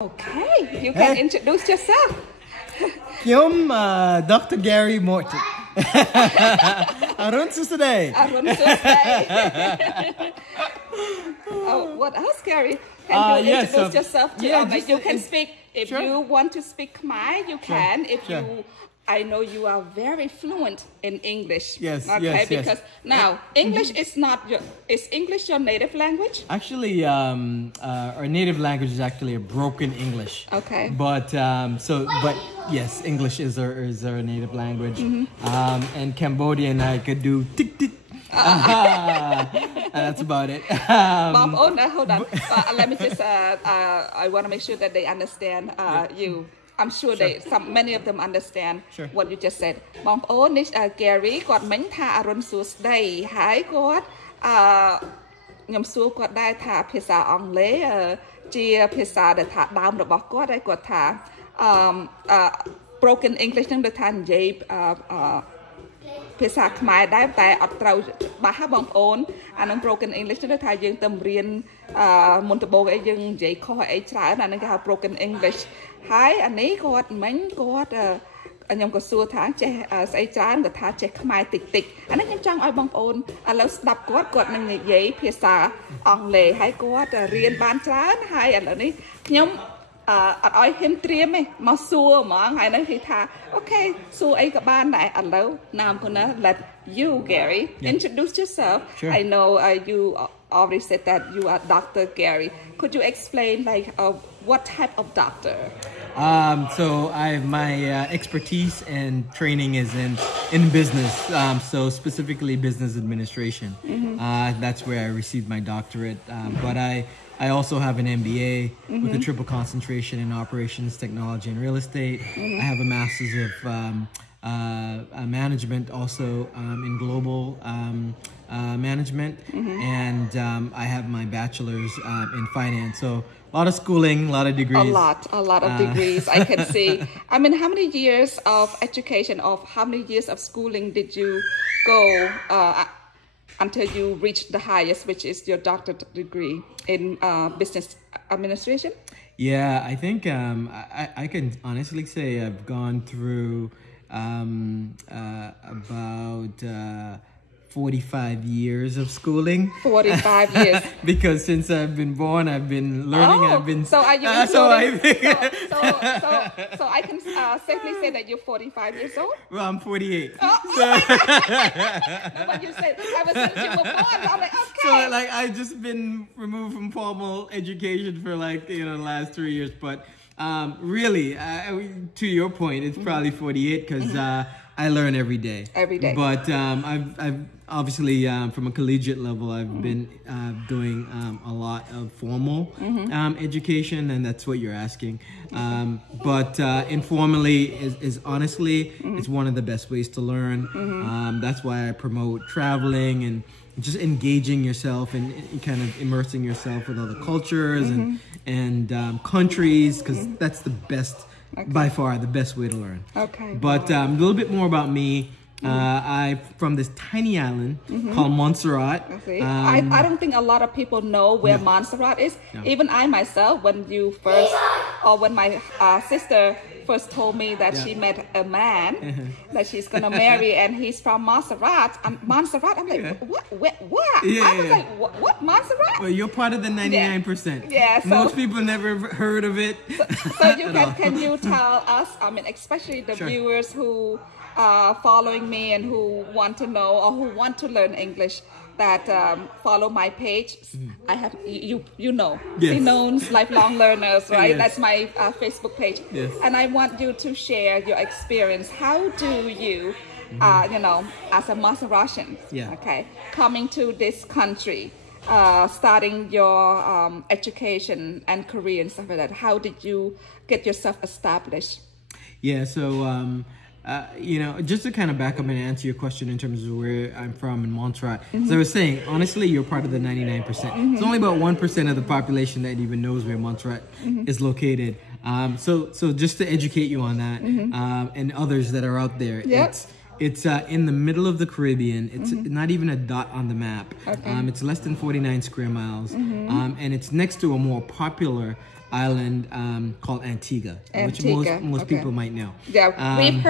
Okay, you can introduce yourself. I'm Dr. Gary Morton. Arun Susade. Arun Susade. What else, Gary? Can you introduce yourself to you can speak, if you want to speak Khmer, you can. I know you are very fluent in English. Yes, okay, because now English is English your native language? Actually, our native language is actually a broken English. Okay. But yes, English is our native language. And Cambodian, I could do tick tick. That's about it. Mom, hold on. Let me just. I want to make sure that they understand you. I'm sure many of them understand what you just said. Mom, this Gary got many Arun Susday. Hi, God. ខ្ញុំសួរគាត់ដែរថាភាសាអង់គ្លេសជាភាសាដែលថាដើមរបស់គាត់ហើយគាត់ថា broken English នឹងដូចថានិយាយភាសាខ្មែរដែរតែអត់ត្រូវច្បាស់ហ่าបងប្អូនអានឹង broken English នឹងថាយើងទៅរៀនមុនដំបូងអីយើងនិយាយខុសអីច្រើនអានឹងគេហៅ broken English ហើយអានេះគាត់មិញគាត់ខ្ញុំក៏សួរថាចេះស្អីច្រើនគាត់ថាចេះខ្មែរតិចតិចអានេះខ្ញុំចង់ឲ្យបងប្អូនឥឡូវស្ដាប់គាត់នឹងនិយាយភាសាអង់គ្លេសហើយគាត់រៀនបានច្រើនហើយឥឡូវនេះខ្ញុំអត់ឲ្យហ៊ានត្រៀមទេមកសួរហ្មងហើយនឹងគេថាអូខេសួរអីក៏បានដែរឥឡូវ now I'm gonna let you Gary introduce yourself. I know you already said that you are Dr. Gary. Could you explain what type of doctor? So my expertise and training is in business. So specifically business administration. That's where I received my doctorate. But I also have an MBA with a triple concentration in operations, technology, and real estate. I have a master's of management also in global management. And I have my bachelor's in finance. So a lot of schooling, a lot of degrees. A lot of degrees, I can see. I mean, how many years of education, how many years of schooling did you go until you reached the highest, which is your doctorate degree in business administration? Yeah, I think I can honestly say I've gone through about 45 years of schooling. 45 years. Because since I've been born, I've been learning. I've been. So are you? So I can safely say that you're 45 years old. Well, I'm 48. But you said ever since you were born, I'm like, okay. So I've just been removed from formal education for the last 3 years. But really, to your point, it's probably 48 because I learn every day. Every day. But I've obviously from a collegiate level, I've been doing a lot of formal education, and that's what you're asking. But informally is honestly, it's one of the best ways to learn. That's why I promote traveling and just engaging yourself and kind of immersing yourself with other cultures and countries, because that's the best. By far the best way to learn. Okay. But a little bit more about me. I'm from this tiny island called Montserrat. I don't think a lot of people know where Montserrat is. Even I myself, when my sister first told me that she met a man that she's gonna marry, and he's from Montserrat. Montserrat, I'm like, what? I was like, what Montserrat? Well, you're part of the 99%. Yeah. So, most people never heard of it. So can you tell us? I mean, especially the viewers who are following me and who want to know or who want to learn English, that follow my page. I have you know Sinone's Lifelong Learners, right? Yes. That's my Facebook page. Yes. And I want you to share your experience. How do you as a Montserratian, coming to this country, starting your education and career and stuff like that, how did you get yourself established? Yeah, so just to kind of back up and answer your question in terms of where I'm from in Montserrat. As I was saying, honestly, you're part of the 99%. It's only about 1% of the population that even knows where Montserrat is located. So just to educate you on that, and others that are out there, it's in the middle of the Caribbean. It's not even a dot on the map. It's less than 49 square miles, and it's next to a more popular island called Antigua, which most people might know. Yeah, I've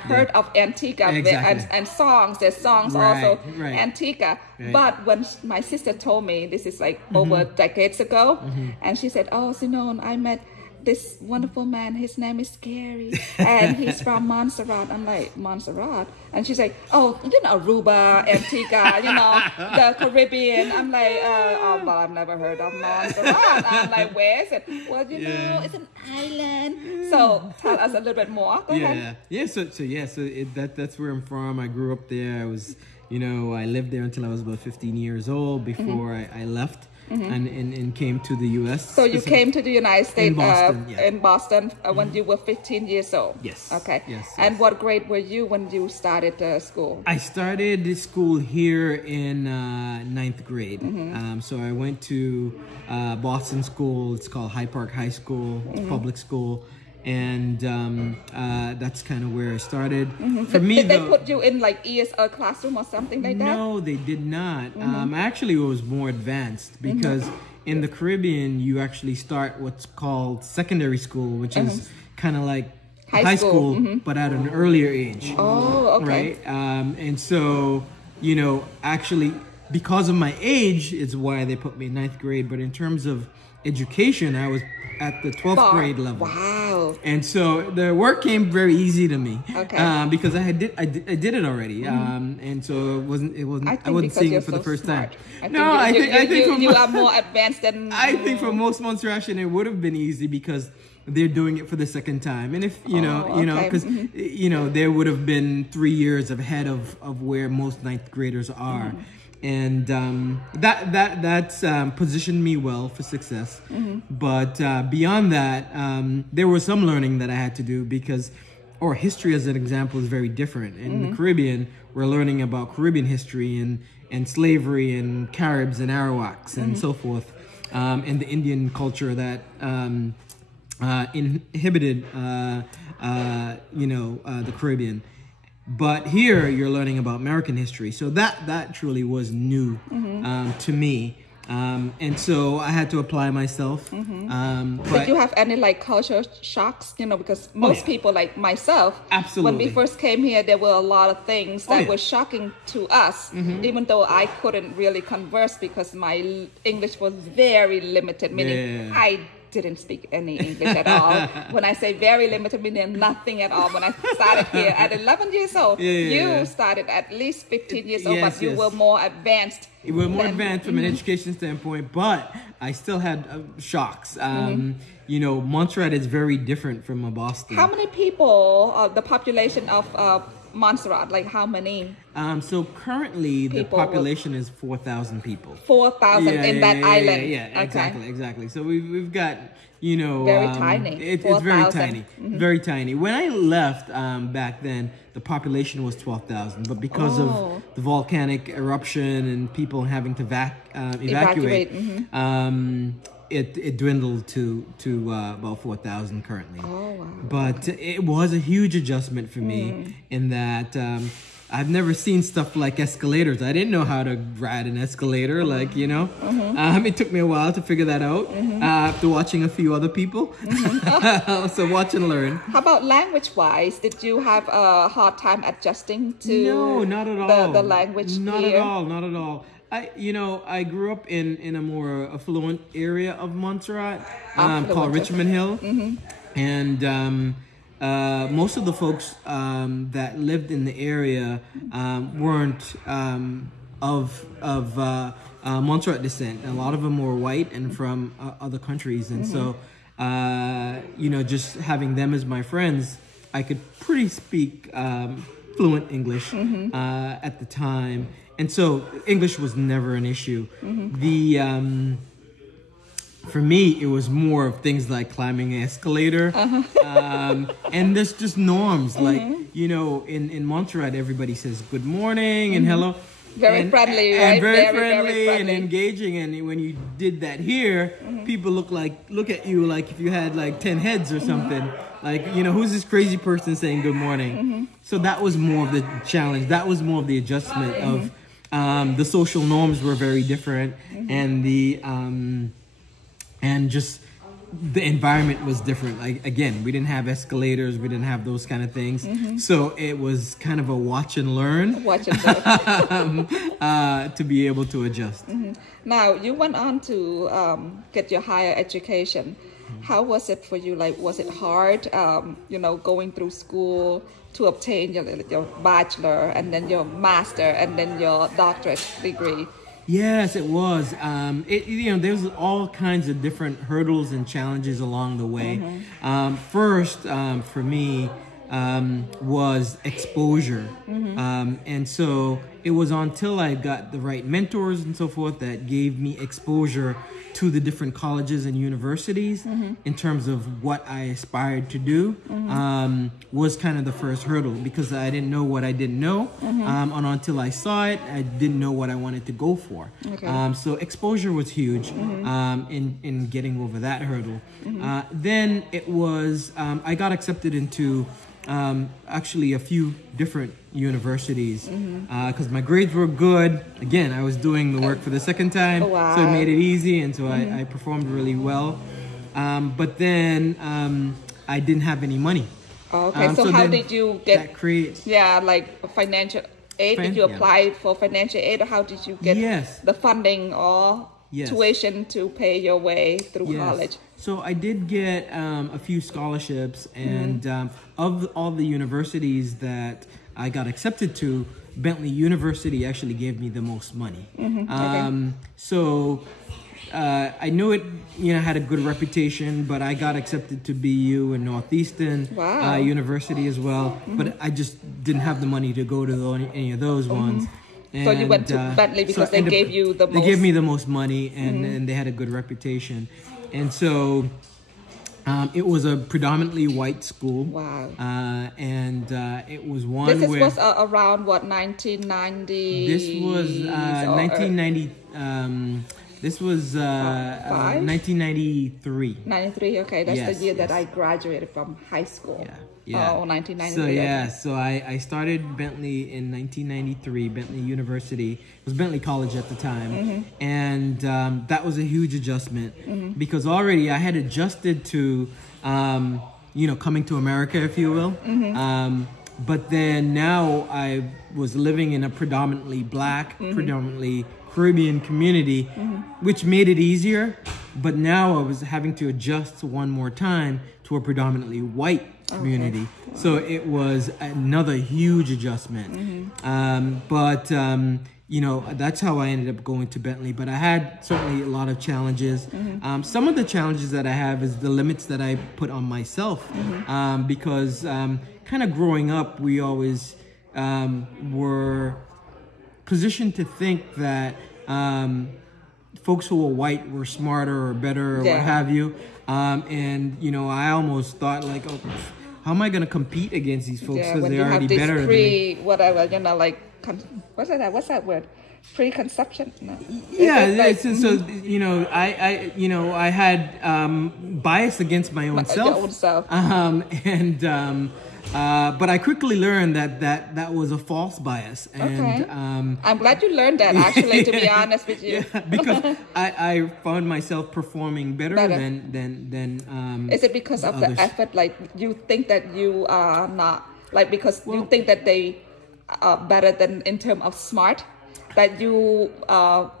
heard of Antigua and songs. There's songs also Antigua. Right. But when my sister told me, this is like over decades ago, and she said, "Oh, Simone, I met this wonderful man, his name is Gary, and he's from Montserrat." I'm like, Montserrat? And she's like, oh, you know, Aruba, Antigua, you know, the Caribbean. I'm like, oh, well, I've never heard of Montserrat. I'm like, where is it? Well, you know, it's an island. So tell us a little bit more. Go ahead. That's where I'm from. I grew up there. I was, you know, I lived there until I was about 15 years old before I left. And came to the U.S. So you came to the United States in Boston when you were 15 years old? Yes. Okay. Yes. And what grade were you when you started school? I started school here in 9th grade. So I went to Boston School. It's called Hyde Park High School. It's public school. And that's kind of where I started. For me, did they put you in like ESL classroom or something like that? No, they did not. Actually, it was more advanced because in the Caribbean, you actually start what's called secondary school, which is kind of like high school, but at an earlier age. Oh, okay. Right? And so, you know, actually, because of my age, is why they put me in 9th grade. But in terms of education, I was at the 12th grade level. Wow. And so the work came very easy to me. Okay. Because I did it already. And so I wasn't seeing it for the first time. I think you are more advanced than I think for most Montserratian it would have been easy because they're doing it for the second time. And if you know, because you know, there would have been 3 years ahead of where most 9th graders are. And that's positioned me well for success. But beyond that, there was some learning that I had to do because, or history as an example is very different. In the Caribbean, we're learning about Caribbean history and slavery and Caribs and Arawaks and so forth, and the Indian culture that inhibited, the Caribbean. But here you're learning about American history. So that truly was new to me. And so I had to apply myself. Did you have any like culture shocks? You know, because most people like myself, when we first came here, there were a lot of things that were shocking to us, even though I couldn't really converse because my English was very limited, meaning I didn't speak any English at all. When I say very limited, meaning nothing at all. When I started here at 11 years old, you started at least 15 years old, but you were more advanced. You were more advanced from an education standpoint, but I still had shocks. You know, Montserrat is very different from Boston. How many people, the population of Montserrat, like how many? So currently the population is 4,000 people. 4,000 in that island. Yeah, exactly. So we've got, you know, very tiny. It's very tiny, very tiny. When I left back then, the population was 12,000, but because of the volcanic eruption and people having to evacuate. It dwindled to about 4,000 currently. Oh, wow. But it was a huge adjustment for me in that I've never seen stuff like escalators. I didn't know how to ride an escalator, like, you know. It took me a while to figure that out after watching a few other people. So watch and learn. How about language-wise? Did you have a hard time adjusting to No, not at all. The language Not here? Not at all. I grew up in a more affluent area of Montserrat called Richmond Hill. And most of the folks that lived in the area weren't of Montserrat descent. A lot of them were white and from other countries. And so, just having them as my friends, I could pretty speak fluent English at the time. And so English was never an issue. For me, it was more of things like climbing an escalator. And there's just norms. Like, you know, in Montserrat, everybody says good morning and hello. Very friendly, right? And very friendly and engaging. And when you did that here, people look at you like if you had like 10 heads or something. Like, you know, who's this crazy person saying good morning? So that was more of the challenge. That was more of the adjustment of the social norms were very different, and the and just the environment was different. Like, again, we didn't have escalators, we didn't have those kind of things. So it was kind of a watch and learn. Watch and learn. To be able to adjust. Now, you went on to get your higher education. How was it for you? Like, was it hard, going through school to obtain your bachelor and then your master and then your doctorate degree? Yes, it was. There's all kinds of different hurdles and challenges along the way. First, for me, was exposure. And so it was until I got the right mentors and so forth that gave me exposure to the different colleges and universities in terms of what I aspired to do, was kind of the first hurdle, because I didn't know what I didn't know. And until I saw it, I didn't know what I wanted to go for. So exposure was huge in getting over that hurdle. Then it was, I got accepted into actually a few different universities because my grades were good. Again, I was doing the work for the second time, so it made it easy, and so I performed really well. But then I didn't have any money. Okay, so how did you get financial aid? Did you apply for financial aid, or how did you get the funding or tuition to pay your way through college? So I did get a few scholarships, and of all the universities that I got accepted to, Bentley University actually gave me the most money. So I knew it, had a good reputation, but I got accepted to BU and Northeastern University as well. But I just didn't have the money to go to any of those ones. And, so you went to Bentley because they gave you the most. They gave me the most money, and they had a good reputation. And so it was a predominantly white school. Wow. And it was one This was around, what, 1990? This was 1990. This was 1993. 93, okay. That's the year that I graduated from high school. Oh, 1993. So I started Bentley in 1993, Bentley University. It was Bentley College at the time. And that was a huge adjustment because already I had adjusted to, coming to America, if you will. But then now I was living in a predominantly black, predominantly Caribbean community, which made it easier. But now I was having to adjust one more time to a predominantly white community. So it was another huge adjustment. That's how I ended up going to Bentley. But I had certainly a lot of challenges. Some of the challenges that I have is the limits that I put on myself, because kind of growing up, we always were positioned to think that folks who were white were smarter or better or what have you. I almost thought like, oh, how am I going to compete against these folks because they're already better than me? Whatever, what's that word? Preconception? No. I had bias against my own self. But I quickly learned that was a false bias. And I'm glad you learned that, actually, to be honest with you. Because I found myself performing better. than Is it because of the effort? Like, you think that you are not, like, because you think that they are better than in terms of smart? That you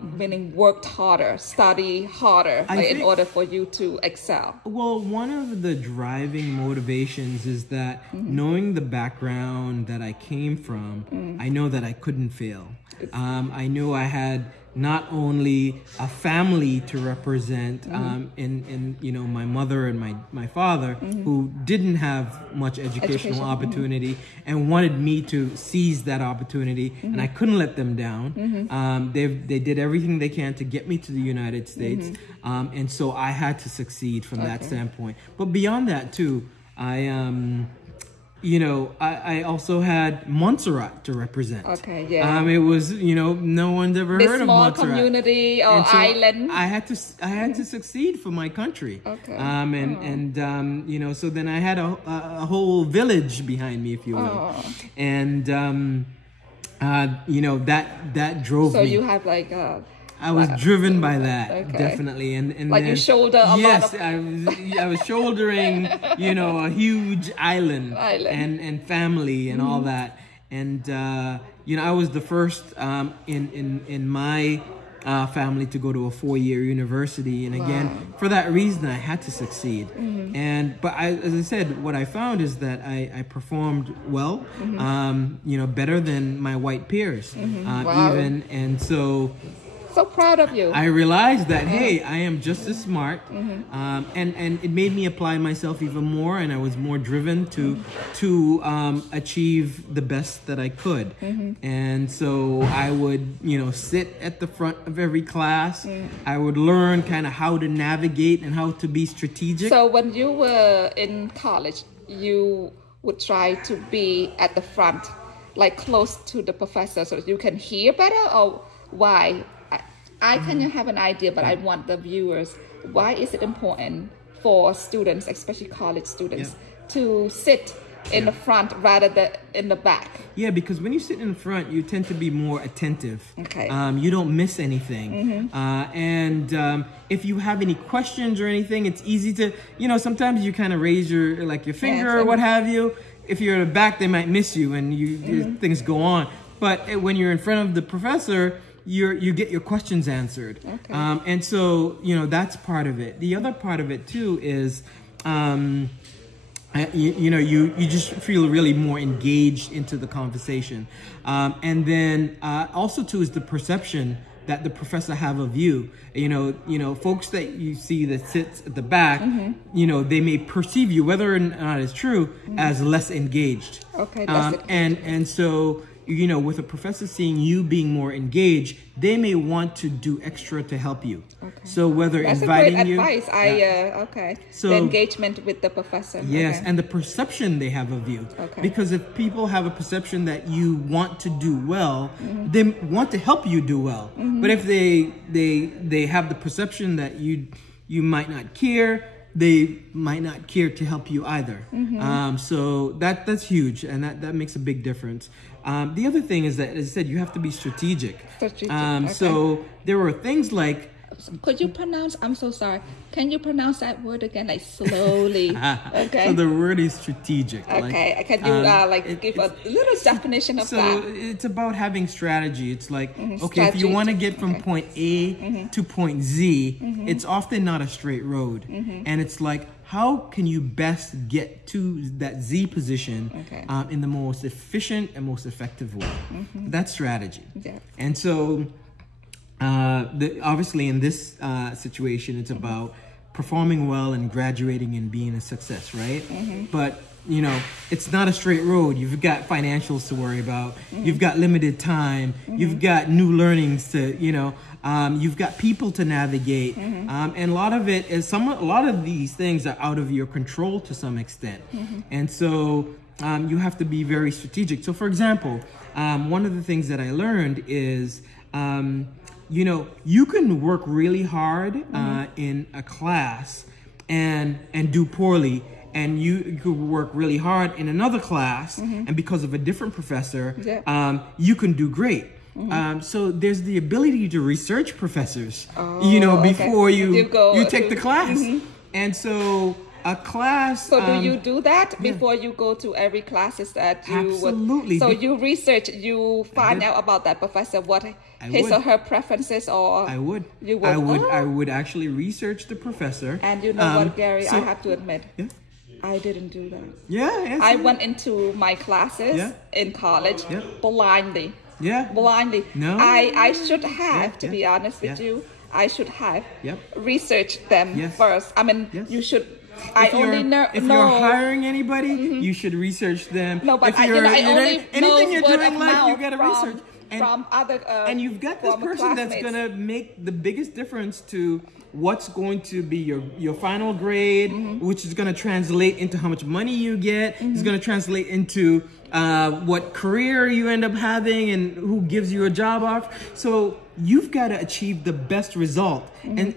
meaning worked harder, study harder, in order for you to excel? Well, one of the driving motivations is that knowing the background that I came from, I know that I couldn't fail. I knew I had not only a family to represent in my mother and my father who didn't have much educational opportunity and wanted me to seize that opportunity, and I couldn't let them down. They did everything they can to get me to the United States, and so I had to succeed from that standpoint. But beyond that too, I also had Montserrat to represent. It was, no one's ever heard of Montserrat. This small community or island. I had to succeed for my country. So then I had a whole village behind me, if you will. And, that drove me. So you have I was driven by that, definitely, and like then, you shoulder a yes, lot of... I was shouldering, you know, a huge island. And family and all that, and you know, I was the first in my family to go to a 4-year university, and again, for that reason, I had to succeed. But as I said, what I found is that I performed well, you know, better than my white peers, even, and so proud of you. I realized that, hey, I am just as smart, and it made me apply myself even more, and I was more driven to achieve the best that I could. And so I would, you know, sit at the front of every class. I would learn kind of how to navigate and how to be strategic. So when you were in college, you would try to be at the front, like close to the professor, so you can hear better, or why? I kind of have an idea, but I want the viewers. Why is it important for students, especially college students, to sit in the front rather than in the back? Yeah, because when you sit in the front, you tend to be more attentive. Okay. You don't miss anything. And if you have any questions or anything, it's easy to, you know, sometimes you kind of raise your finger or what have you. If you're in the back, they might miss you, and things go on. But when you're in front of the professor, you get your questions answered. And so, you know, that's part of it. The other part of it too is, you know, you just feel really more engaged into the conversation. And then also too is the perception that the professor have of you. You know, folks that you see that sits at the back, you know, they may perceive you, whether or not it's true, as less engaged. And so, you know, with a professor seeing you being more engaged, they may want to do extra to help you. So whether that's inviting a great advice. So the engagement with the professor. Yes, and the perception they have of you. Because if people have a perception that you want to do well, they want to help you do well. But if they have the perception that you might not care, they might not care to help you either. So that's huge, and that makes a big difference. The other thing is that, as I said, you have to be strategic. So there were things like... Could you pronounce... I'm so sorry. Can you pronounce that word again, like slowly? So the word is strategic. Can you give a little definition of that? So it's about having strategy. It's like, okay, if you want to get from point A to point Z, it's often not a straight road. And it's like, how can you best get to that Z position in the most efficient and most effective way? That's strategy. And so obviously in this situation, it's about performing well and graduating and being a success, right? But, you know, it's not a straight road. You've got financials to worry about. You've got limited time. You've got new learnings to, you know, you've got people to navigate. And a lot of it is a lot of these things are out of your control to some extent. And so you have to be very strategic. So for example, one of the things that I learned is, you know, you can work really hard in a class and do poorly, and you could work really hard in another class, and because of a different professor, you can do great. So there's the ability to research professors, you know, before you take the class. And so a class... So do you do that before you go to every classes that you Absolutely. So you research, you find out about that professor, what his or her preferences, or... I would. You would? I would actually research the professor. And you know what, Gary, I have to admit, I didn't do that. I went into my classes in college blindly. Blindly. No. I should have, to be honest with you, I should have researched them first. I mean, you should... If you're hiring anybody, you should research them. No, but if anything you're doing in life, you gotta research. And you've got this person that's gonna make the biggest difference to what's going to be your final grade, which is gonna translate into how much money you get. It's gonna translate into what career you end up having and who gives you a job off. So you've got to achieve the best result, and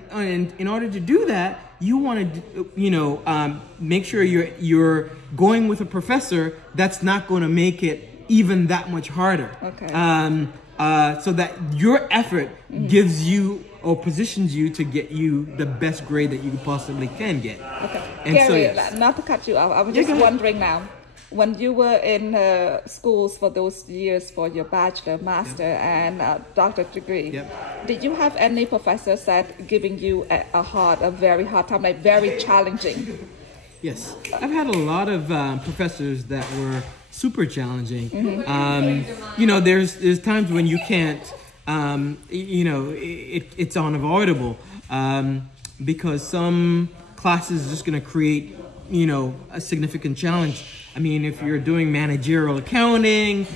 in order to do that, you want to, make sure you're going with a professor that's not going to make it even that much harder. so that your effort gives you or positions you to get you the best grade that you possibly can get. Okay. And Gary, so, not to cut you off, I was just wondering now, when you were in schools for those years for your bachelor, master, and doctorate degree, did you have any professors that giving you a very hard time, like very challenging? Yes, I've had a lot of professors that were super challenging. You know, there's times when you can't, you know, it's unavoidable because some classes are just going to create, you know, a significant challenge. I mean, if you're doing managerial accounting,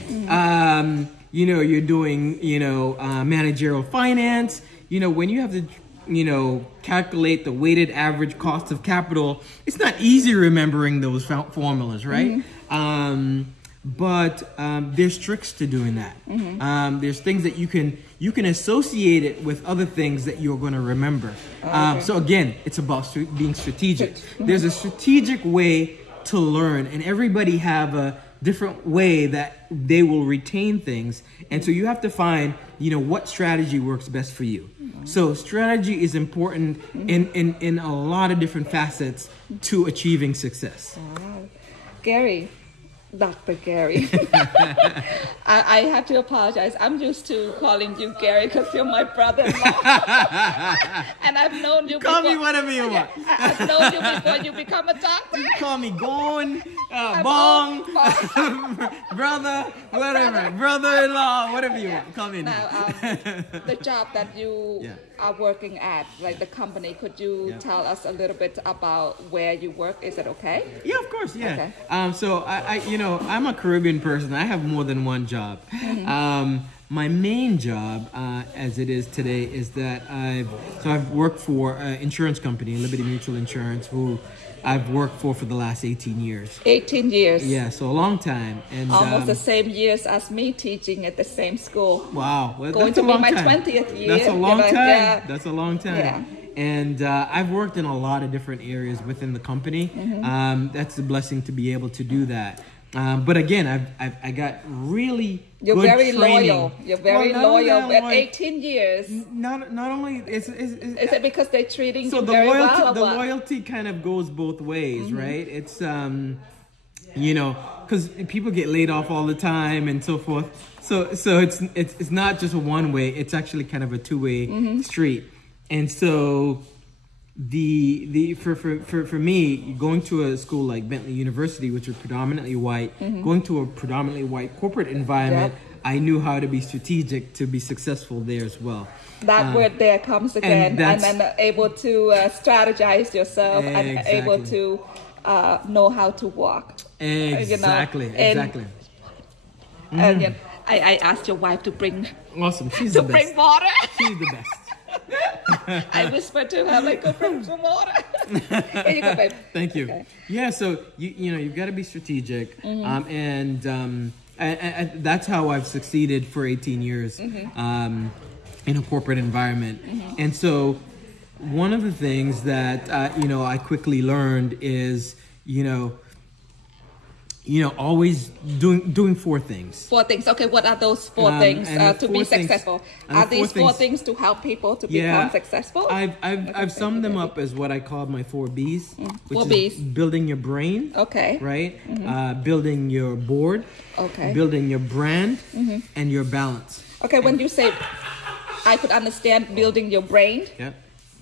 you know, you're doing, you know, managerial finance, you know, when you have to, you know, calculate the weighted average cost of capital, it's not easy remembering those formulas, right? But there's tricks to doing that. There's things that you can associate it with other things that you're going to remember. So again, it's about being strategic. There's a strategic way to learn, and everybody have a different way that they will retain things, and so you have to find, you know, what strategy works best for you. So strategy is important in a lot of different facets to achieving success. Gary, Dr. Gary. I have to apologize. I'm used to calling you Gary because you're my brother-in-law. And I've known you Call before. me whatever you want. I've known you before you become a doctor. You call me Gon, Bong, brother, whatever. Brother-in-law, whatever you want. Call me now. The job that you are working at, like the company, could you tell us a little bit about where you work? Is it okay? Yeah, of course, yeah. Okay. So I you know, I'm a Caribbean person. I have more than one job. My main job, as it is today, is that I've worked for an insurance company, Liberty Mutual Insurance, who I've worked for the last 18 years. 18 years. Yeah, so a long time. And almost the same years as me teaching at the same school. Wow, well, going that's to a long be my time. 20th year. That's a long time. Yeah. That's a long time. Yeah. And I've worked in a lot of different areas within the company. That's a blessing to be able to do that. But again, I got really You're good very training. loyal. You're very loyal. At 18 years. Not only is it because they're treating so you the very loyalty, well? the loyalty kind of goes both ways, right? It's you know, because people get laid off all the time and so forth. So it's not just a one way. It's actually kind of a two-way street. And so for me, going to a school like Bentley University, which is predominantly white, going to a predominantly white corporate environment, I knew how to be strategic to be successful there as well. That word there comes again, and then able to strategize yourself and able to know how to walk. Exactly, exactly. Again, I asked your wife to bring awesome. She's the best. Bring water. She's the best. I whispered to her, like, go bring some water. Here you go, babe. Thank you. Okay. Yeah, so you know, you've got to be strategic, and that's how I've succeeded for 18 years in a corporate environment. And so one of the things that you know, I quickly learned is, you know, always doing four things. Four things. Okay, what are those four things to be successful? Are these four things to help people to become successful? I've summed them up as what I call my 4 B's. Which 4 is B's. Building your brain. Okay. Right? Building your board. Okay. Building your brand and your balance. Okay, when you say, I could understand building your brain,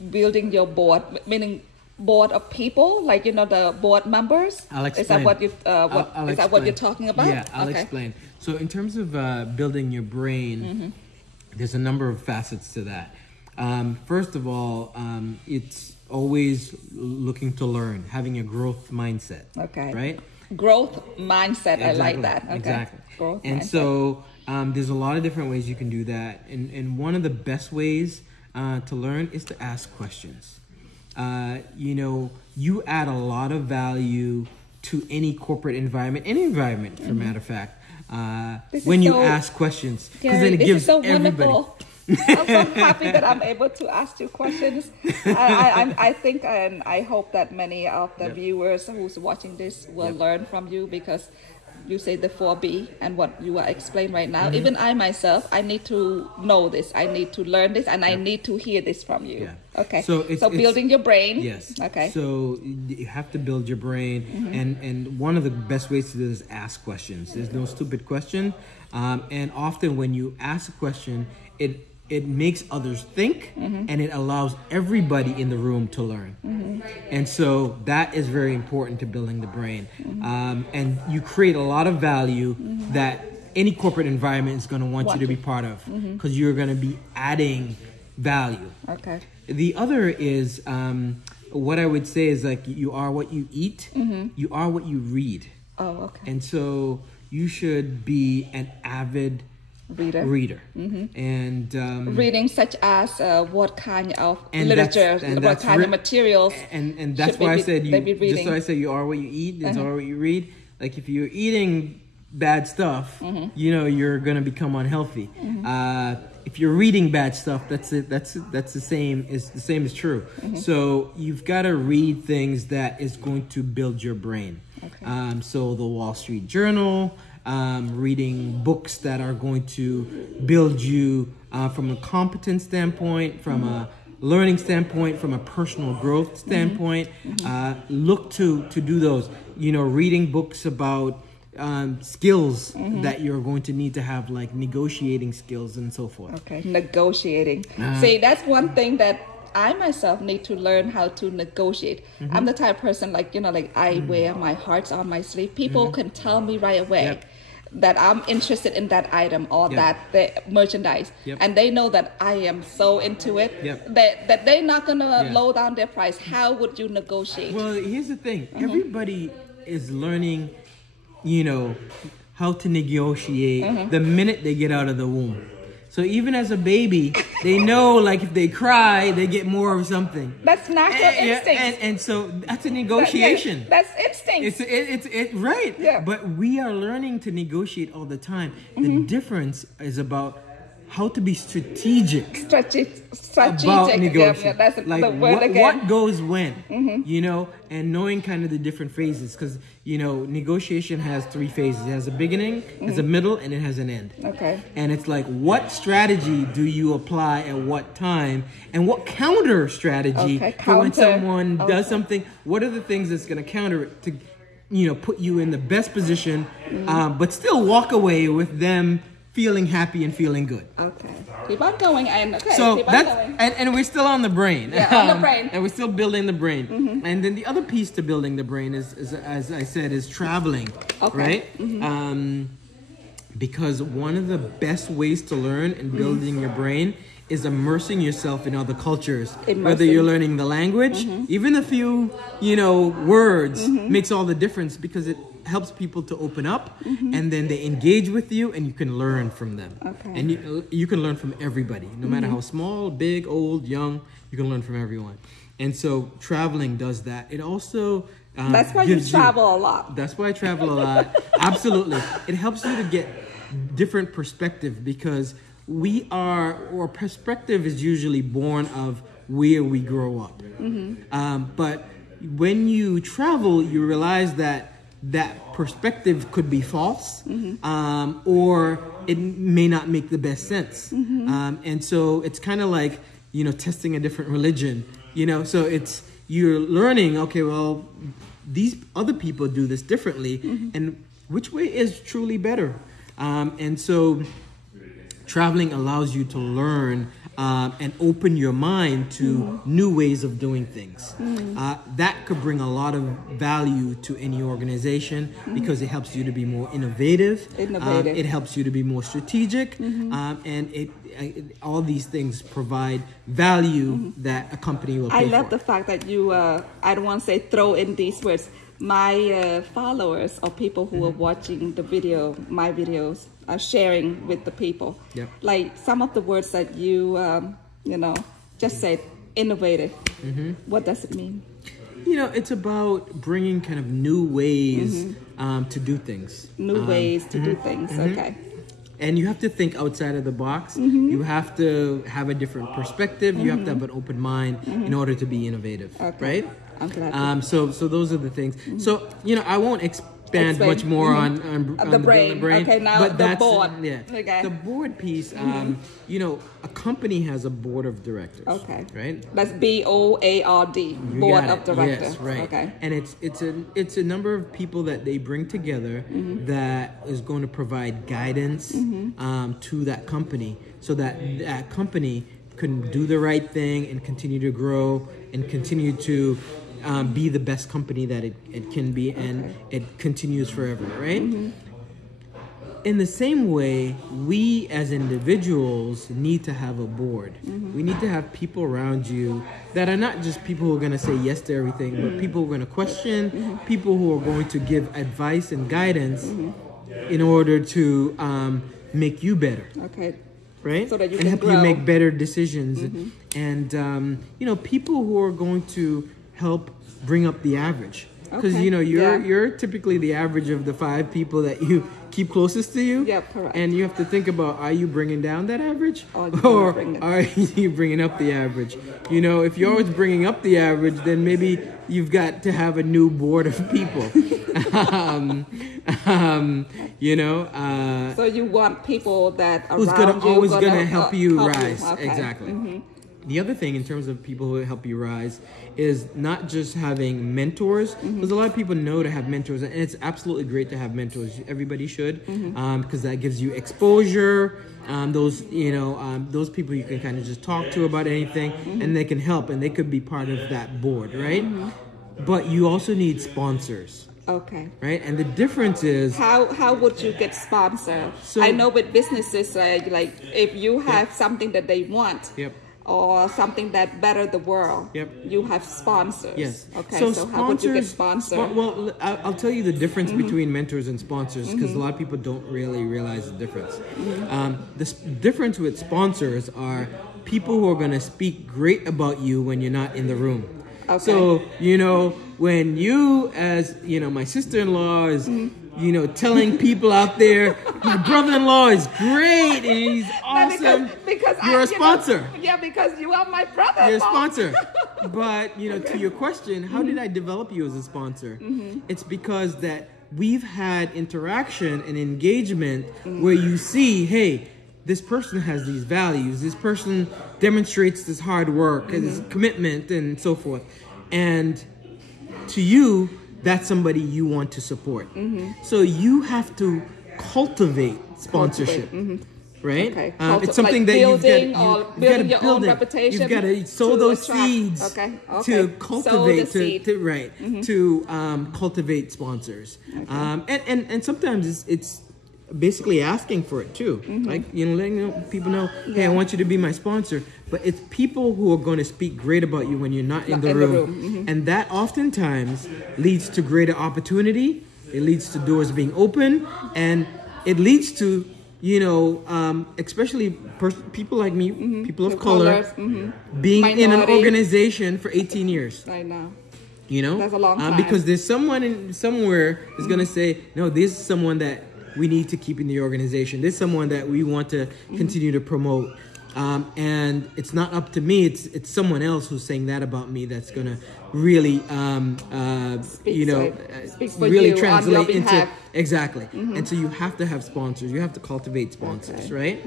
building your board, meaning board of people, like, you know, the board members. I'll explain. Is that what you is that what you're talking about? Yeah, I'll explain. So in terms of building your brain, there's a number of facets to that. First of all, it's always looking to learn, having a growth mindset. Okay. Right? Growth mindset. Exactly. I like that. Okay. Exactly. Growth and mindset. So there's a lot of different ways you can do that. And one of the best ways to learn is to ask questions. You know, you add a lot of value to any corporate environment, any environment, for matter of fact, when you ask questions, because then it gives everybody. Wonderful. I'm so happy that I'm able to ask you questions. I think and I hope that many of the viewers who's watching this will learn from you, because you say the 4B and what you are explaining right now. Even I myself, I need to know this. I need to learn this, and I need to hear this from you. Yeah. Okay. So building your brain. Yes. Okay. So you have to build your brain, and one of the best ways to do this is ask questions. There's no stupid question, and often when you ask a question, it makes others think, and it allows everybody in the room to learn. And so that is very important to building the brain. And you create a lot of value that any corporate environment is going to want you to be part of, because you're going to be adding value. Okay. The other is, what I would say is like, you are what you eat, you are what you read. Oh, okay. And so you should be an avid reader. And reading such as what kind of literature, what kind of materials, and that's why I said just so I say you are what you eat, it's all what you read. Like if you're eating bad stuff, you know, you're gonna become unhealthy. If you're reading bad stuff, that's the same is true. So you've got to read things that is going to build your brain. Okay. So the Wall Street Journal, reading books that are going to build you from a competence standpoint, from a learning standpoint, from a personal growth standpoint. Look to do those. You know, reading books about skills that you're going to need to have, like negotiating skills and so forth. Okay, negotiating. See, that's one thing that I myself need to learn how to negotiate. I'm the type of person, like, you know, like I wear my hearts on my sleeve. People can tell me right away that I'm interested in that item or that the merchandise, and they know that I am so into it that they're not gonna low down their price. How would you negotiate? Well, here's the thing. Everybody is learning, you know, how to negotiate the minute they get out of the womb. So even as a baby, they know, like, if they cry, they get more of something. That's natural instinct. And so that's a negotiation. That's instinct. It's right. Yeah. But we are learning to negotiate all the time. The difference is about how to be strategic. About negotiation. That's like the word again. What goes when, you know, and knowing kind of the different phases, because, you know, negotiation has 3 phases. It has a beginning, has a middle, and it has an end. Okay. And it's like, what strategy do you apply at what time, and what counter strategy for when someone does something? What are the things that's going to counter it to, you know, put you in the best position, but still walk away with them feeling happy and feeling good. Okay. Keep on going. So that's and we're still on the brain. Yeah, on the brain. And we're still building the brain. And then the other piece to building the brain is as I said, is traveling. Okay. Right? Because one of the best ways to learn and building your brain is immersing yourself in other cultures. Whether you're learning the language, even a few, you know, words makes all the difference, because it helps people to open up, and then they engage with you, and you can learn from them. Okay. And you can learn from everybody, no matter how small, big, old, young. You can learn from everyone. And so traveling does that. It also that's why you travel a lot. That's why I travel a lot. Absolutely. It helps you to get different perspective, because our perspective is usually born of where we grow up. But when you travel, you realize that perspective could be false, or it may not make the best sense. And so it's kind of like, you know, testing a different religion, you know, so you're learning, okay, well, these other people do this differently, and which way is truly better? And so traveling allows you to learn and open your mind to new ways of doing things. That could bring a lot of value to any organization, because it helps you to be more innovative. It helps you to be more strategic, and all these things provide value that a company will pay for. I love the fact that you, I don't want to say throw in these words. My followers or people who are watching the video, my videos, are sharing with the people. Like some of the words that you, you know, just said, innovative. What does it mean? You know, it's about bringing kind of new ways to do things. New ways to do things, okay. And you have to think outside of the box. You have to have a different perspective. You have to have an open mind in order to be innovative, right? I'm glad. So those are the things. So, you know, I won't expand much more on the brain. Okay, now but the board. Okay. The board piece. You know, a company has a board of directors. Okay. Right. That's BOARD. Board of directors. Yes, right. Okay. And it's a number of people that they bring together that is going to provide guidance to that company, so that that company can do the right thing and continue to grow and continue to be the best company that it can be, and it continues forever, right? In the same way, we as individuals need to have a board. We need to have people around you that are not just people who are going to say yes to everything, but people who are going to question, people who are going to give advice and guidance in order to make you better. Okay. Right? So that you and can help grow. you make better decisions. And, you know, people who are going to help bring up the average. Because, you know, you're typically the average of the 5 people that you keep closest to you. Yep, correct. And you have to think about, are you bringing down that average? Or are you bringing up the average? You know, if you're always bringing up the average, then maybe you've got to have a new board of people. You know. So you want people that are who's always going to help you help rise. You. Okay. Exactly. The other thing in terms of people who help you rise is not just having mentors, because a lot of people know to have mentors, and it's absolutely great to have mentors. Everybody should, because that gives you exposure. Those people you can kind of just talk to about anything, and they can help, and they could be part of that board, right? But you also need sponsors. Okay. Right, and the difference is how would you get sponsored? So, I know with businesses, like if you have something that they want. Or something that better the world. You have sponsors. Yes. Okay. So how would you get sponsored? Well, I'll tell you the difference between mentors and sponsors, because a lot of people don't really realize the difference. The difference with sponsors are people who are going to speak great about you when you're not in the room. Okay. So, you know, when you, as, you know, my sister-in-law is, you know, telling people out there, my brother-in-law is great and he's awesome. Because you're a sponsor. Because you are my brother-in-law. You're a sponsor. But, you know, to your question, how did I develop you as a sponsor? It's because that we've had interaction and engagement where you see, hey, this person has these values. This person demonstrates this hard work and this commitment and so forth. And to you, that's somebody you want to support. So you have to cultivate sponsorship, right? Okay. It's something like that building your own reputation. You've got to sow those seeds to cultivate, to cultivate sponsors. And sometimes it's basically asking for it too, like, you know, letting people know, hey, I want you to be my sponsor. But it's people who are going to speak great about you when you're not in the room. And that oftentimes leads to greater opportunity. It leads to doors being open, and it leads to, you know, especially people like me, people of color, being Minority. In an organization for 18 years. I know. You know, that's a long time. Because there's someone somewhere is going to say, no, this is someone that we need to keep in the organization. There's someone that we want to continue to promote. And it's not up to me. It's someone else who's saying that about me that's going to really, really translate into exactly. And so you have to have sponsors. You have to cultivate sponsors, right?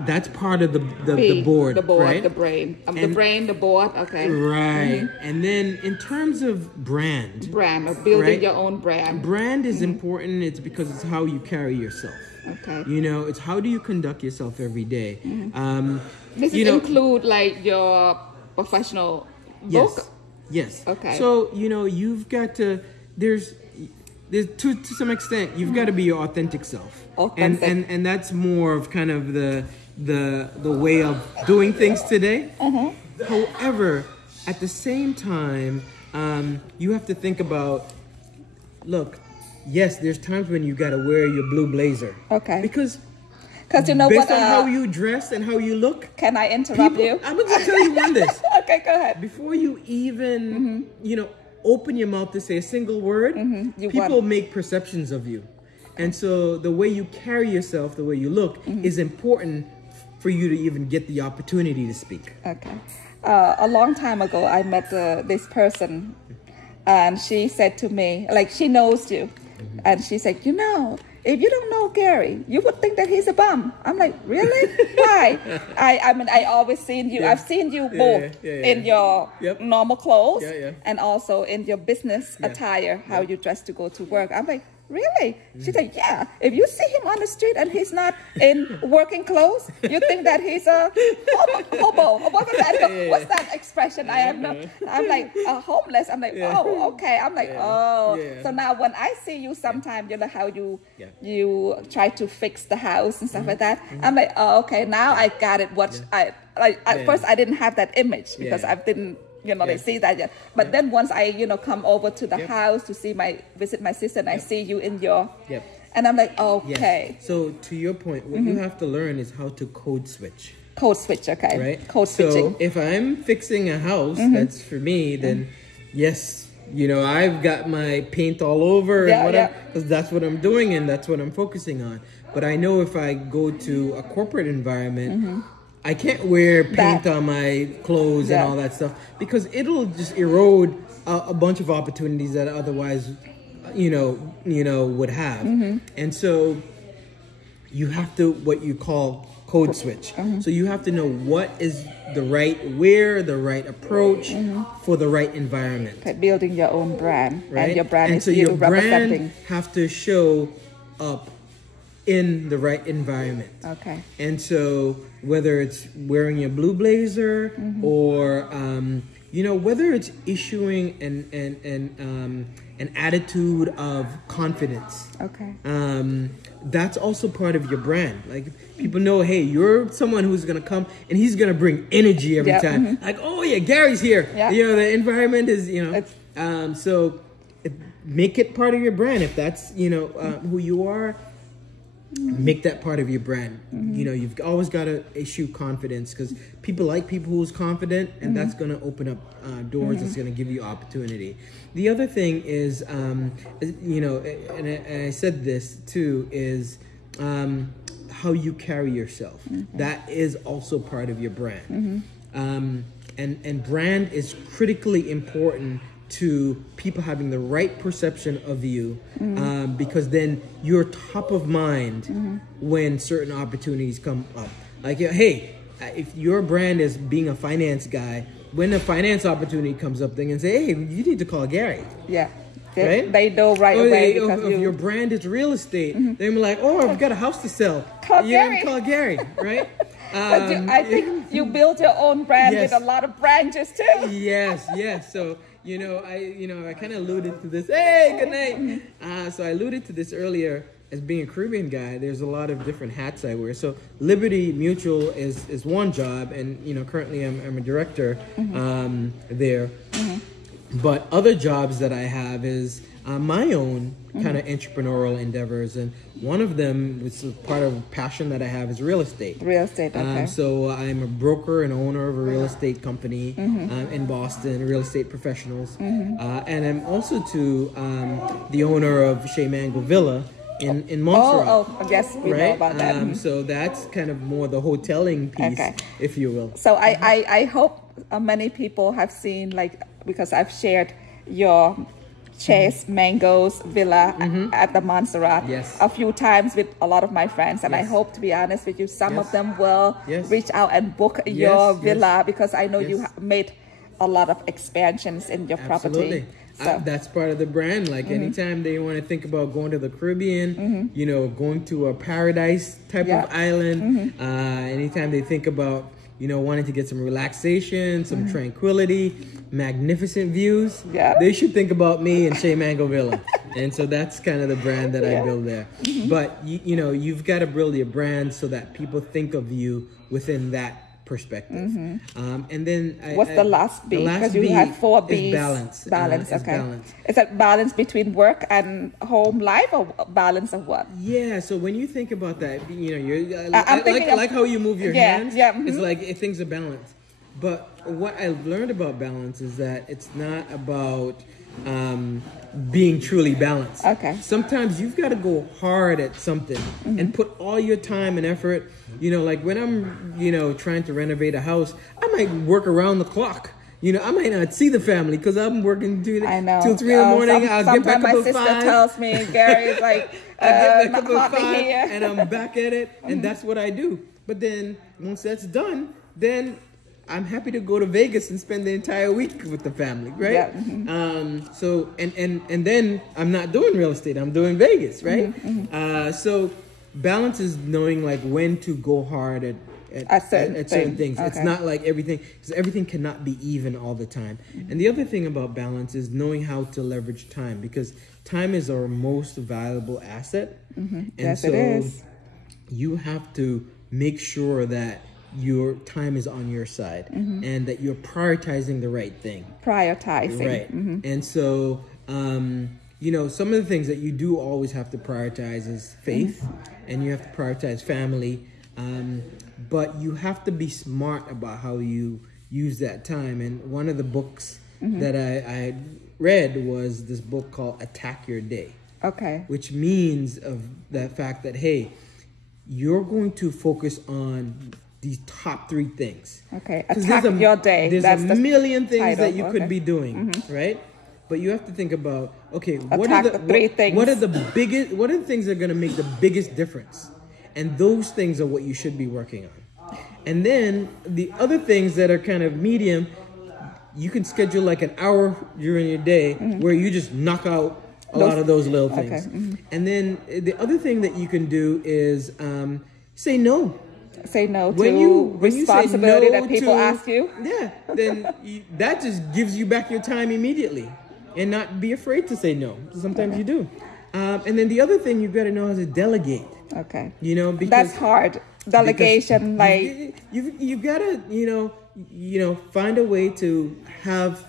That's part of the board, right? The brain, the board. Okay. Right. And then in terms of brand, of building your own brand. Brand is important. It's because it's how you carry yourself. Okay. You know, it's how do you conduct yourself every day. Does it include like your professional book? Yes. Okay. So, you know, you've got to, there's to some extent, you've got to be your authentic self. And that's more of kind of the way of doing things today. However, at the same time, you have to think about, look, yes, there's times when you got to wear your blue blazer. Okay. Because you know based on how you dress and how you look. Can I interrupt you? I'm going to tell you one this. Okay, go ahead. Before you even, you know, open your mouth to say a single word, people make perceptions of you. And so the way you carry yourself, the way you look is important for you to even get the opportunity to speak. Okay. A long time ago, I met this person and she said to me, like, she knows you, and she said, you know, if you don't know Gary, you would think that he's a bum. I'm like, really? Why? I mean, I always seen you. I've seen you both in your normal clothes and also in your business attire, how you dress to go to work. I'm like, really? She said, yeah. If you see him on the street and he's not in working clothes, you think that he's a hobo. What was that? What's that expression? I have no. I'm like, homeless. I'm like, oh, okay. I'm like, oh. So now when I see you sometime, you know how you try to fix the house and stuff like that. I'm like, oh, okay. Now I got it. What I like at first I didn't have that image because I didn't. You know, they see that yet. But then once I, you know, come over to the house to see visit my sister and I see you in your, and I'm like, okay. So to your point, what you have to learn is how to code switch. Code switch, okay. Right? Code switching. So if I'm fixing a house that's for me, then yes, you know, I've got my paint all over and whatever, because that's what I'm doing and that's what I'm focusing on. But I know if I go to a corporate environment, I can't wear paint on my clothes and all that stuff because it'll just erode a bunch of opportunities that otherwise, you know, would have. And so you have to what you call code switch. So you have to know what is the right approach for the right environment. Okay, building your own brand, right? And your brand is so you your representing. Brand have to show up in the right environment. Okay. And so whether it's wearing your blue blazer or you know, whether it's issuing an attitude of confidence. Okay. That's also part of your brand. Like people know, hey, you're someone who's gonna come and he's gonna bring energy every time. Like, oh yeah, Gary's here. You know, the environment is, you know, so make it part of your brand. If that's, you know, who you are, make that part of your brand. You know, you've always got to issue confidence because people like people who's confident, and that's going to open up doors. It's going to give you opportunity. The other thing is, you know, and I said this too, is how you carry yourself. That is also part of your brand. And brand is critically important to people having the right perception of you, because then you're top of mind when certain opportunities come up. Like, hey, if your brand is being a finance guy, when a finance opportunity comes up, they can say, hey, you need to call Gary. Yeah. Right? They know right away. If your brand is real estate, they're like, oh, I've got a house to sell. Call Gary, right? I think you build your own brand with a lot of branches too. Yes. So, you know, I kind of alluded to this. Hey, good night. So I alluded to this earlier. As being a Caribbean guy, there's a lot of different hats I wear. So Liberty Mutual is one job, and you know, currently I'm a director there. But other jobs that I have is my own kind of entrepreneurial endeavors, and one of them, which is part of a passion that I have, is real estate. Real estate, okay. So I'm a broker and owner of a real estate company in Boston, real estate professionals, and I'm also the owner of Chez Mango Villa in Montserrat. Yes, we know about that. So that's kind of more the hoteling piece, if you will. So I hope many people have seen, like, because I've shared your Chez Mango's Villa at the Montserrat a few times with a lot of my friends, and I hope, to be honest with you, some of them will reach out and book your villa, because I know you made a lot of expansions in your property. So that's part of the brand. Like anytime they want to think about going to the Caribbean, you know, going to a paradise type of island, anytime they think about, you know, wanting to get some relaxation, some tranquility, magnificent views, they should think about me and Chez Mango Villa. And so that's kind of the brand that I build there. But, you know, you've got to build your brand so that people think of you within that perspective. And then what's the last B? Because you have 4 B's. Balance. Balance, okay. Balance. Is that balance between work and home life, or balance of what? Yeah, so when you think about that, you know, you're like how you move your hands. It's like things are balanced. But what I've learned about balance is that it's not about being truly balanced. Okay. Sometimes you've got to go hard at something and put all your time and effort. You know, like when I'm, you know, trying to renovate a house, I might work around the clock. You know, I might not see the family because I'm working till 3 in the morning. I'll get back up at 5. Sometimes my sister tells me, Gary's like, I get back up at 5 here. and I'm back at it, and that's what I do. But then once that's done, then I'm happy to go to Vegas and spend the entire week with the family, right? Yeah. So and then I'm not doing real estate. I'm doing Vegas, right? So balance is knowing like when to go hard at certain things. Okay. It's not like everything, because everything cannot be even all the time. And the other thing about balance is knowing how to leverage time, because time is our most valuable asset. And yes, so it is. You have to make sure that your time is on your side and that you're prioritizing the right thing. Prioritizing. Right. And so, you know, some of the things that you do always have to prioritize is faith, and you have to prioritize family. But you have to be smart about how you use that time. And one of the books that I read was this book called Attack Your Day. Okay. Which means of that fact that, hey, you're going to focus on these top 3 things. Okay. Attack your day. There's That's a million things title. that you could be doing, right? But you have to think about, okay, what are are the 3 things? What are the things that are going to make the biggest difference? And those things are what you should be working on. And then the other things that are kind of medium, you can schedule like an hour during your day where you just knock out a lot of those little things. Okay. And then the other thing that you can do is say no. Say no to responsibility that people ask you. Yeah, then that just gives you back your time immediately, and not be afraid to say no. Sometimes you do. And then the other thing, you've got to know how to delegate. Okay. You know, because that's hard. Delegation, like you've got to, you know, find a way to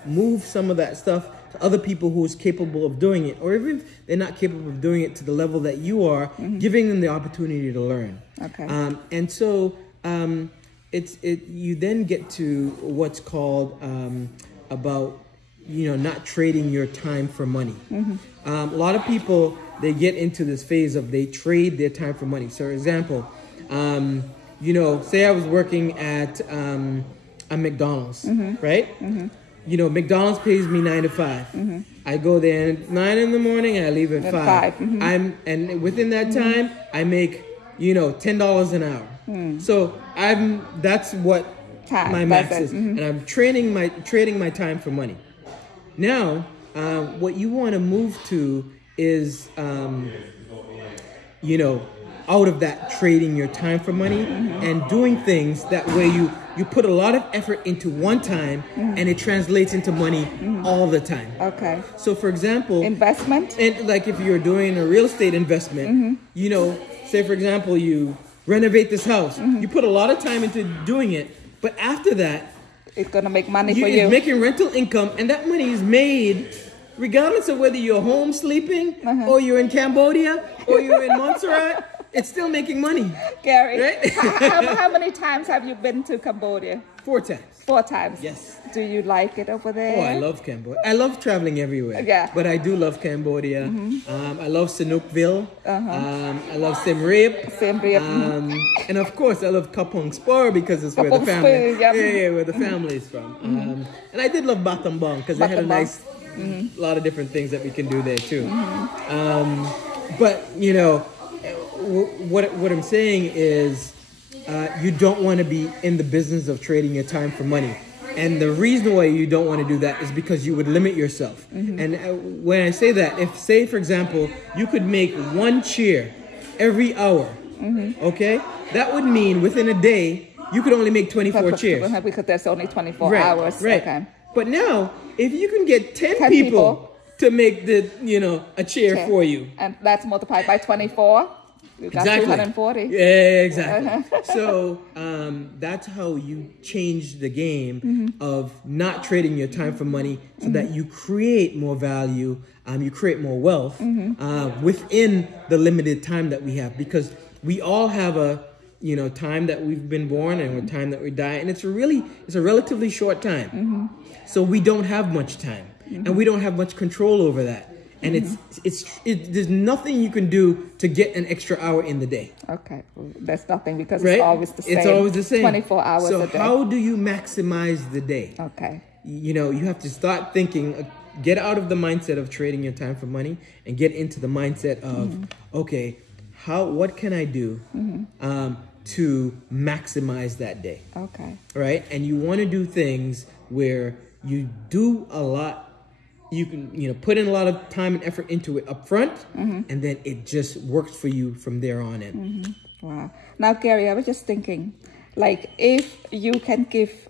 move some of that stuff to other people who is capable of doing it, or even if they're not capable of doing it to the level that you are, giving them the opportunity to learn. Okay. And so you then get to what's called about, you know, not trading your time for money. A lot of people, they get into this phase of they trade their time for money. So, for example, you know, say I was working at a McDonald's, right? You know, McDonald's pays me 9 to 5. I go there at 9 in the morning and I leave at 5. And within that time, I make, you know, $10 an hour. So that's what my max is, and I'm trading my time for money. Now, what you want to move to is, you know, out of that trading your time for money and doing things that way you put a lot of effort into one time and it translates into money all the time. Okay. So for example, investment, and like if you're doing a real estate investment, you know, say for example, you renovate this house, you put a lot of time into doing it, but after that, it's going to make money for you. It's making rental income, and that money is made regardless of whether you're home sleeping or you're in Cambodia or you're in Montserrat. It's still making money. Gary, right? how many times have you been to Cambodia? 4 times. 4 times? Yes. Do you like it over there? Oh, I love Cambodia. I love traveling everywhere. Yeah. But I do love Cambodia. I love Sihanoukville. I love Siem Reap. And of course, I love Kapong Spur because it's where the family, where the family is from. And I did love Battambang because they had a nice, lot of different things that we can do there too. But you know, what I'm saying is, you don't want to be in the business of trading your time for money. And the reason why you don't want to do that is because you would limit yourself. And when I say that, if say, for example, you could make 1 chair every hour, okay? That would mean within a day, you could only make 24 chairs. Because there's only 24 hours. Right. Okay. But now, if you can get 10 people to make the, you know, a chair for you. And that's multiplied by 24. You got 240. Yeah, exactly. So that's how you change the game of not trading your time for money, so that you create more value, you create more wealth within the limited time that we have. Because we all have a, you know, time that we've been born and a time that we die, and it's a relatively short time. So we don't have much time, and we don't have much control over that. And there's nothing you can do to get an extra hour in the day. Okay, there's nothing, because it's always the same. It's always the same. 24 hours a day. So how do you maximize the day? Okay. you know, you have to start thinking, get out of the mindset of trading your time for money and get into the mindset of, okay, what can I do to maximize that day? Okay. Right? And you want to do things where you do a lot, you can, you know, put in a lot of time and effort into it up front, and then it just works for you from there on in. Wow. Now, Gary, I was just thinking, like, if you can give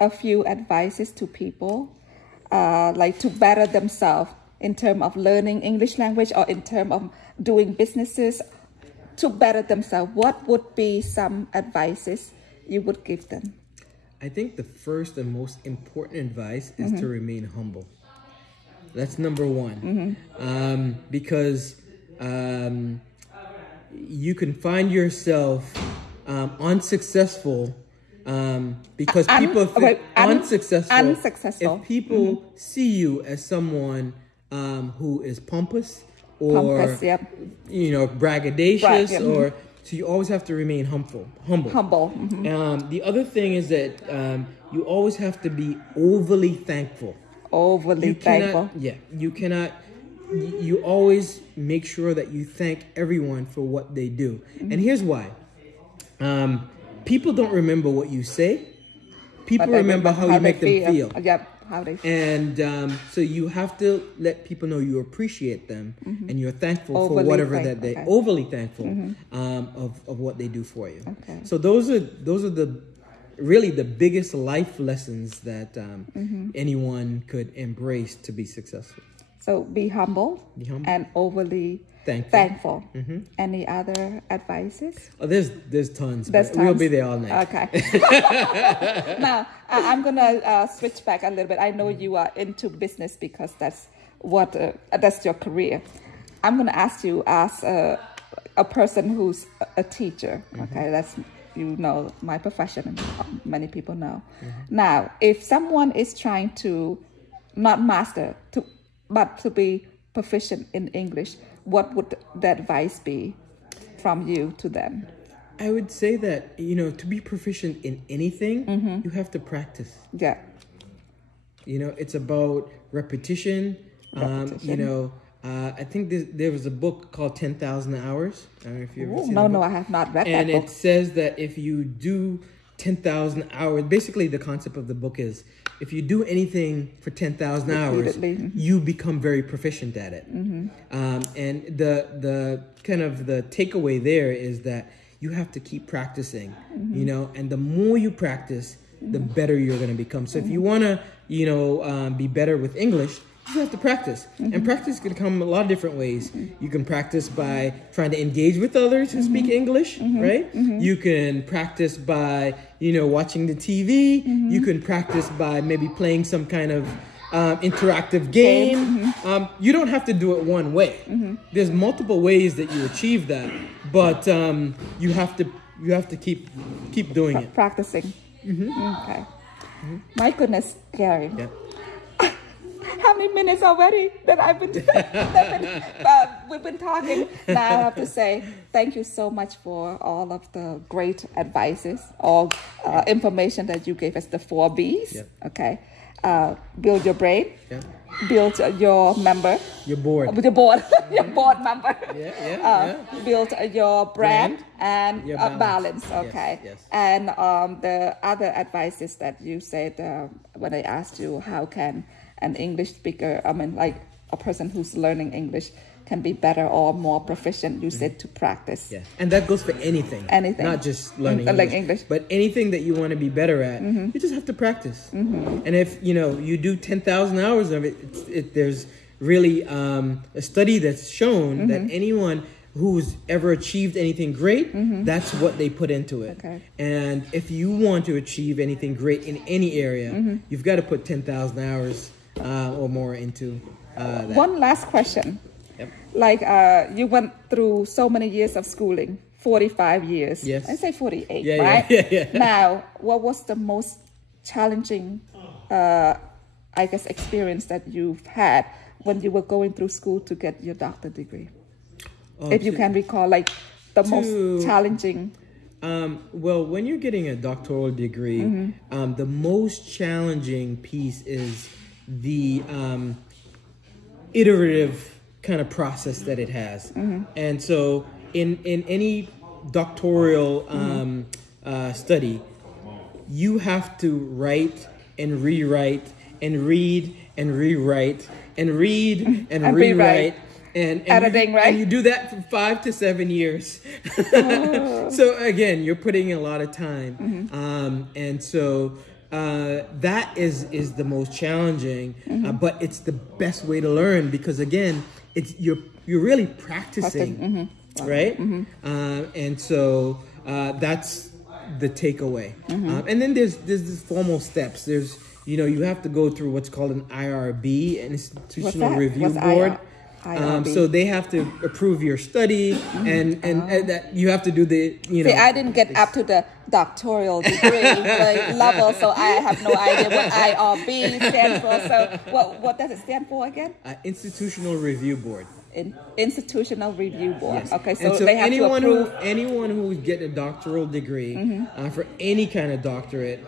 a few advices to people, like to better themselves in terms of learning English language or in terms of doing businesses, to better themselves, what would be some advices you would give them? I think the first and most important advice is to remain humble. That's number one. Because you can find yourself unsuccessful because people think unsuccessful. If people see you as someone who is pompous or you know, braggadocious, or so you always have to remain humble. The other thing is that you always have to be overly thankful. You always make sure that you thank everyone for what they do. And here's why. People don't remember what you say. People remember how you make them feel. How they feel. And so you have to let people know you appreciate them and you're thankful for whatever that they overly thankful of what they do for you. So those are the really the biggest life lessons that anyone could embrace to be successful. So be humble and overly thankful. Any other advices? Oh, there's tons. We'll be there all night. Okay. Now I'm gonna switch back a little bit. I know you are into business because that's what that's your career. I'm gonna ask you as a person who's a teacher. Okay, that's, you know, my profession, and many people know. Now, if someone is trying to not master but to be proficient in English, what would the advice be from you to them? I would say that, you know, to be proficient in anything, you have to practice. Yeah. You know, it's about repetition. You know, I think there was a book called 10,000 Hours. I don't know if you've ever seen it. No, I have not read that book. And it says that if you do 10,000 hours, basically the concept of the book is, if you do anything for 10,000 hours, you become very proficient at it. And the kind of the takeaway there is that you have to keep practicing, you know, and the more you practice, the better you're going to become. So if you want to, you know, be better with English, you have to practice. And practice can come a lot of different ways. You can practice by trying to engage with others who speak English, right? You can practice by, you know, watching the TV. You can practice by maybe playing some kind of interactive game. You don't have to do it one way. There's multiple ways that you achieve that, but you have to keep doing it. Practicing. Okay. My goodness, Gary. Yeah. How many minutes already that we've been talking? Now I have to say thank you so much for all of the great advices, all information that you gave us, the 4 B's. Yep. Okay. Build your brain. Yeah. Build your member. Your board. Your board. Your board member. Build your brand and your balance. Okay. Yes. And the other advices that you said when I asked you how can an English speaker, I mean, like a person who's learning English, can be better or more proficient, you said to practice. Yeah, and that goes for anything. Anything. Not just learning English. But anything that you want to be better at, you just have to practice. And if, you know, you do 10,000 hours of it, there's really a study that's shown that anyone who's ever achieved anything great, that's what they put into it. Okay. And if you want to achieve anything great in any area, you've got to put 10,000 hours or more into that. One last question. Yep. Like you went through so many years of schooling, 45 years. Yes. I say 48, yeah, right? Yeah. Now, what was the most challenging, I guess, experience that you've had when you were going through school to get your doctorate degree? If you can recall, like the most challenging Well, when you're getting a doctoral degree, the most challenging piece is the iterative kind of process that it has. And so in any doctoral study, you have to write and rewrite and read and rewrite and read and rewrite. And editing, right? And you do that for 5 to 7 years. So again, you're putting in a lot of time. And so that is the most challenging, but it's the best way to learn because again, you're really practicing, right? And so that's the takeaway. And then there's the formal steps. There's you have to go through what's called an IRB, an institutional review board. So they have to approve your study, and that you have to do the See, I didn't get up to the doctoral degree level, so I have no idea what IRB stands for. So what does it stand for again? Institutional Review Board. Institutional Review Board. Yes. Okay, so they have anyone to approve. Anyone who get a doctoral degree for any kind of doctorate,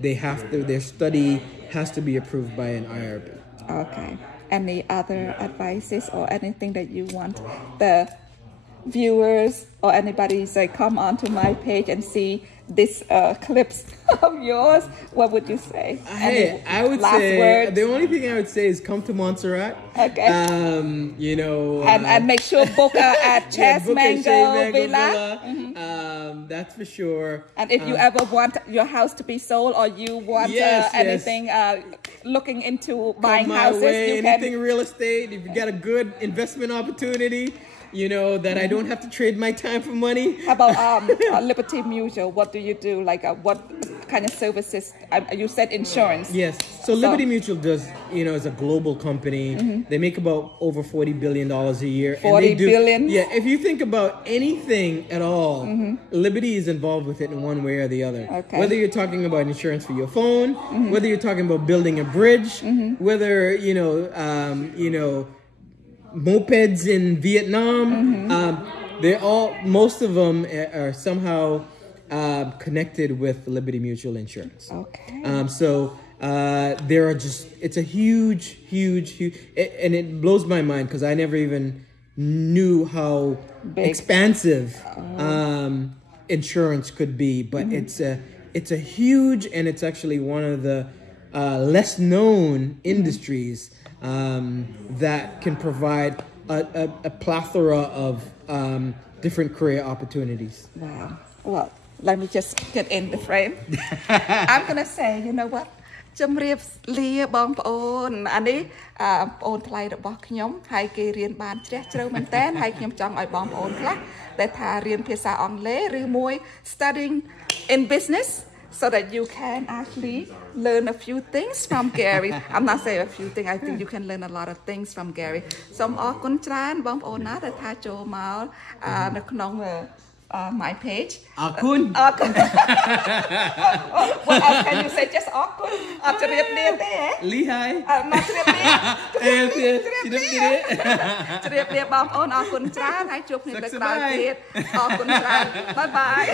their study has to be approved by an IRB. Okay. Any other advices or anything that you want the viewers or anybody say come onto my page and see this clips of yours? What would you say? Hey, I would say words? The only thing I would say is come to Montserrat. Okay. And make sure book at Chess Mango Villa. That's for sure. And if you ever want your house to be sold or you want anything looking into buying houses, you anything real estate. If you got a good investment opportunity, that I don't have to trade my time for money. How about Liberty Mutual? What do you do? Like what kind of services? You said insurance. Yes. So Liberty Mutual does, is a global company. They make about over $40 billion a year. $40 billion? Yeah. If you think about anything at all, Liberty is involved with it in one way or the other. Okay. Whether you're talking about insurance for your phone, whether you're talking about building a bridge, whether, mopeds in Vietnam, most of them are somehow connected with Liberty Mutual Insurance. Okay. So there are it's a huge, and it blows my mind because I never even knew how expansive insurance could be. But it's a huge, and it's actually one of the less known industries that can provide a plethora of different career opportunities. Wow. Well, let me just get in the frame. I'm going to say, you know what? ជំរាបលាបងប្អូនអានេះបងប្អូនថ្លៃរបស់ខ្ញុំហើយគេរៀនបានជ្រះជ្រៅមែនតើហើយខ្ញុំចង់ឲ្យបងប្អូនខ្លះដែលថារៀនភាសាអង់គ្លេសឬមួយ studying in business so that you can actually learn a few things from Gary. I'm not saying a few things. I think you can learn a lot of things from Gary. សូមអរគុណច្រើនបងប្អូនណាដែលថាចូលមកនៅក្នុងmy page. Akun. What else can you say? Just Akun. អត់ជ្រាបលាទេ Lihai. មកជ្រាបលាជ្រាបលាបងប្អូនអរគុណច្រើនហើយជួបគ្នានៅក្រោយទៀតអរគុណច្រើន Bye bye